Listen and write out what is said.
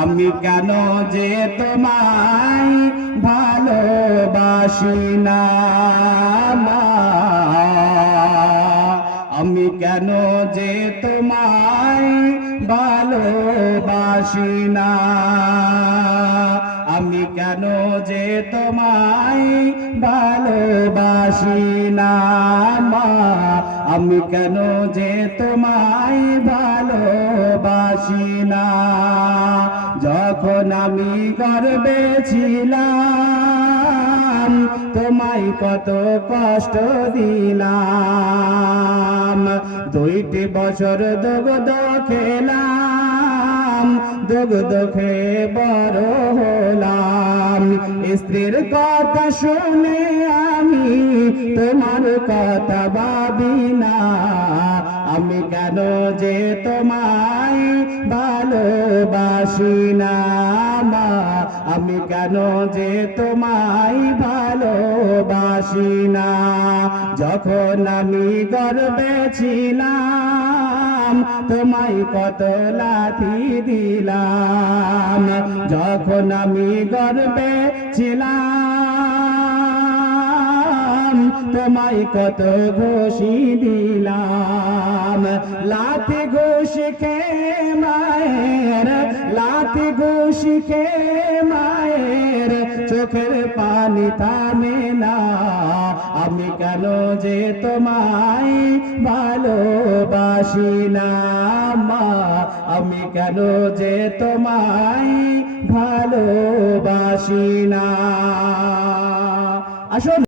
আমি কেন যে তোমায় ভালোবাসি না আমি কেন যে তোমায় ভালোবাসি না, আমি কেন যে তোমায় ভালোবাসি না, মা? আমি কেন যে তোমায় ভালোবাসি না? আমি গর্বে ছিলাম তোমায় কত কষ্ট দিলাম। দুইটি বছর দগদ খেলাম, দগদ খেয়ে বড় হলাম। স্ত্রীর কথা শুনে আমি তোমার কথা ভাবি না আমি কেন যে তোমায় ভালোবাসি না আমি কেন যে তোমায় ভালোবাসি না? যখন আমি গর্বে ছিলাম, তোমায় কত লাথি দিলাম। যখন আমি গর্বে ছিলাম, তোমায় কত ঘুষি দিলাম। লাথি ঘুষি কে মায়ের লাথি ঘুষি কে মায়ের চোখের পানি থামে না আমি কেন যে তোমায় ভালোবাসি না মা আমি কেন যে তোমায় ভালোবাসি না আসুন